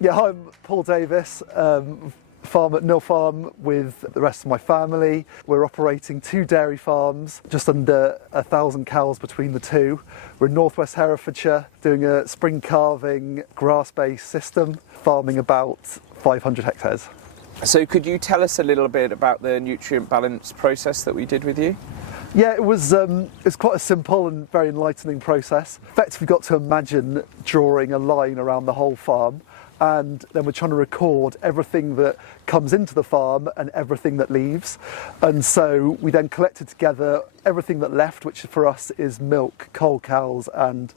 Yeah, I'm Paul Davis, farm at Mill Farm with the rest of my family. We're operating 2 dairy farms, just under 1,000 cows between the two. We're in northwest Herefordshire doing a spring calving grass-based system, farming about 500 hectares. So could you tell us a little bit about the nutrient balance process that we did with you? Yeah, it's quite a simple and very enlightening process. Effectively, we've got to imagine drawing a line around the whole farm, and then we're trying to record everything that comes into the farm and everything that leaves. And so we then collected together everything that left, which for us is milk, coal cows and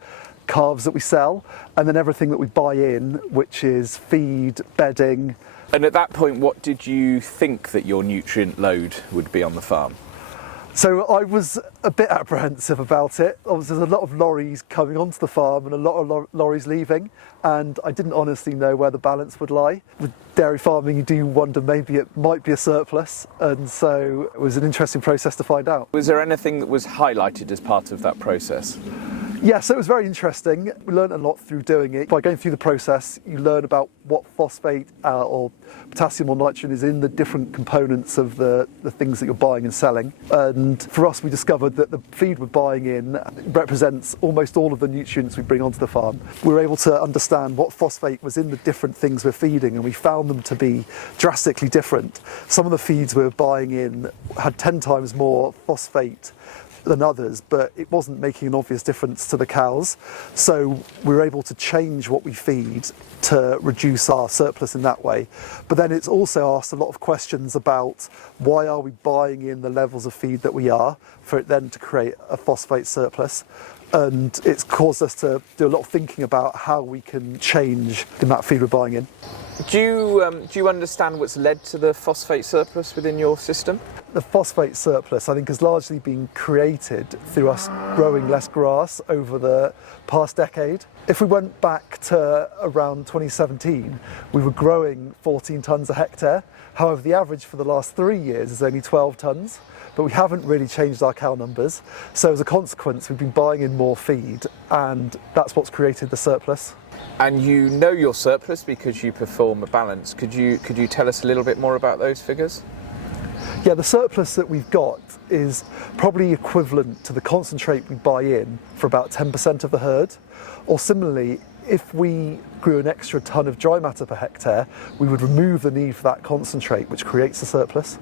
calves that we sell, and then everything that we buy in, which is feed, bedding. And at that point, what did you think that your nutrient load would be on the farm? So I was a bit apprehensive about it. Obviously, there's a lot of lorries coming onto the farm and a lot of lorries leaving, and I didn't honestly know where the balance would lie. With dairy farming, you do wonder maybe it might be a surplus, and so it was an interesting process to find out. Was there anything that was highlighted as part of that process? Yes, it was very interesting. We learned a lot through doing it. By going through the process, you learn about what phosphate or potassium or nitrogen is in the different components of the things that you're buying and selling. And for us, we discovered that the feed we're buying in represents almost all of the nutrients we bring onto the farm. We were able to understand what phosphate was in the different things we're feeding, and we found them to be drastically different. Some of the feeds we were buying in had 10 times more phosphate than others, but it wasn't making an obvious difference to the cows. So we were able to change what we feed to reduce our surplus in that way. But then it's also asked a lot of questions about why are we buying in the levels of feed that we are, for it then to create a phosphate surplus. And it's caused us to do a lot of thinking about how we can change the amount of feed we're buying in. Do you understand what's led to the phosphate surplus within your system? The phosphate surplus, I think, has largely been created through us growing less grass over the past decade. If we went back to around 2017, we were growing 14 tonnes a hectare. However, the average for the last 3 years is only 12 tonnes, but we haven't really changed our cow numbers. So as a consequence, we've been buying in more feed, and that's what's created the surplus. And you know your surplus because you perform a balance. Could you tell us a little bit more about those figures? Yeah, the surplus that we've got is probably equivalent to the concentrate we buy in for about 10% of the herd. Or similarly, if we grew an extra tonne of dry matter per hectare, we would remove the need for that concentrate, which creates a surplus.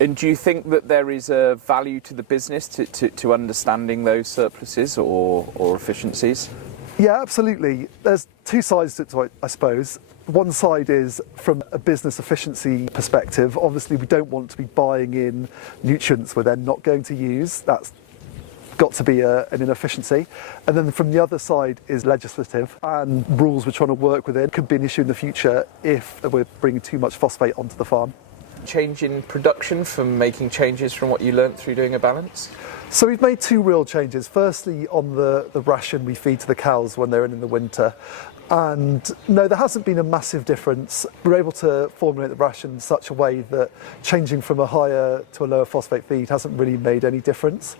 And do you think that there is a value to the business to understanding those surpluses or efficiencies? Yeah, absolutely. There's two sides to it, I suppose. One side is from a business efficiency perspective. Obviously, we don't want to be buying in nutrients we're then not going to use. That's got to be an inefficiency. And then from the other side is legislative and rules we're trying to work within. Could be an issue in the future if we're bringing too much phosphate onto the farm. Change in production from making changes from what you learnt through doing a balance? So we've made 2 real changes. Firstly, on the ration we feed to the cows when they're in the winter. And no, there hasn't been a massive difference. We're able to formulate the ration in such a way that changing from a higher to a lower phosphate feed hasn't really made any difference.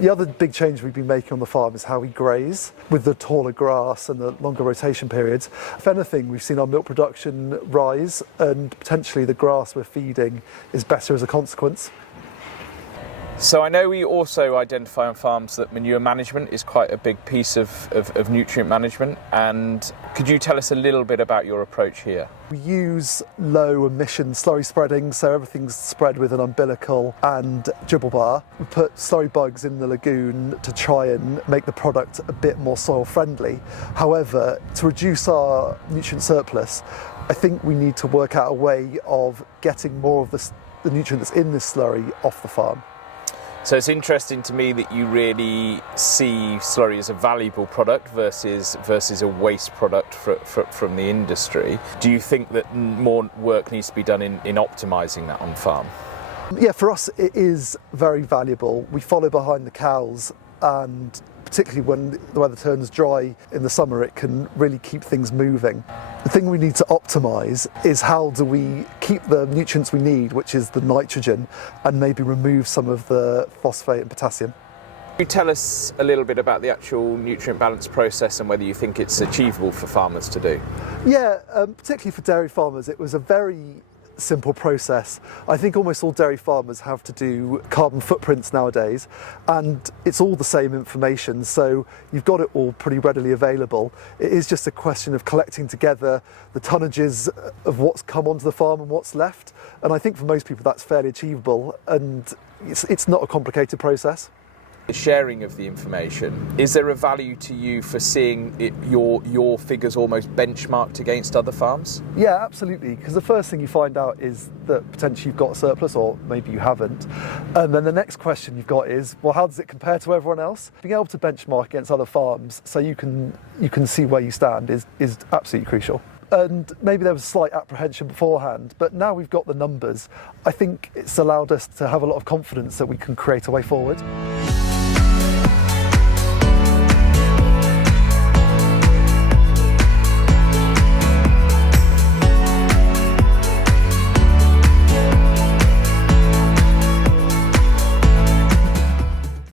The other big change we've been making on the farm is how we graze with the taller grass and the longer rotation periods. If anything, we've seen our milk production rise, and potentially the grass we're feeding is better as a consequence. So I know we also identify on farms that manure management is quite a big piece of nutrient management, and could you tell us a little bit about your approach here? We use low emission slurry spreading, so everything's spread with an umbilical and dribble bar. We put slurry bugs in the lagoon to try and make the product a bit more soil friendly. However, to reduce our nutrient surplus, I think we need to work out a way of getting more of the nutrient that's in this slurry off the farm. So it's interesting to me that you really see slurry as a valuable product versus a waste product from the industry. Do you think that more work needs to be done in optimising that on farm? Yeah, for us it is very valuable. We follow behind the cows, and particularly when the weather turns dry in the summer, it can really keep things moving. The thing we need to optimise is how do we keep the nutrients we need, which is the nitrogen, and maybe remove some of the phosphate and potassium. Can you tell us a little bit about the actual nutrient balance process and whether you think it's achievable for farmers to do? Yeah, particularly for dairy farmers, it was a very simple process. I think almost all dairy farmers have to do carbon footprints nowadays, and it's all the same information, so you've got it all pretty readily available. It is just a question of collecting together the tonnages of what's come onto the farm and what's left, and I think for most people that's fairly achievable, and it's not a complicated process. The sharing of the information, is there a value to you for seeing your figures almost benchmarked against other farms? Yeah, absolutely, because the first thing you find out is that potentially you've got a surplus, or maybe you haven't, and then the next question you've got is, well, how does it compare to everyone else? Being able to benchmark against other farms so you can see where you stand is absolutely crucial. And maybe there was slight apprehension beforehand, but now we've got the numbers, I think it's allowed us to have a lot of confidence that we can create a way forward.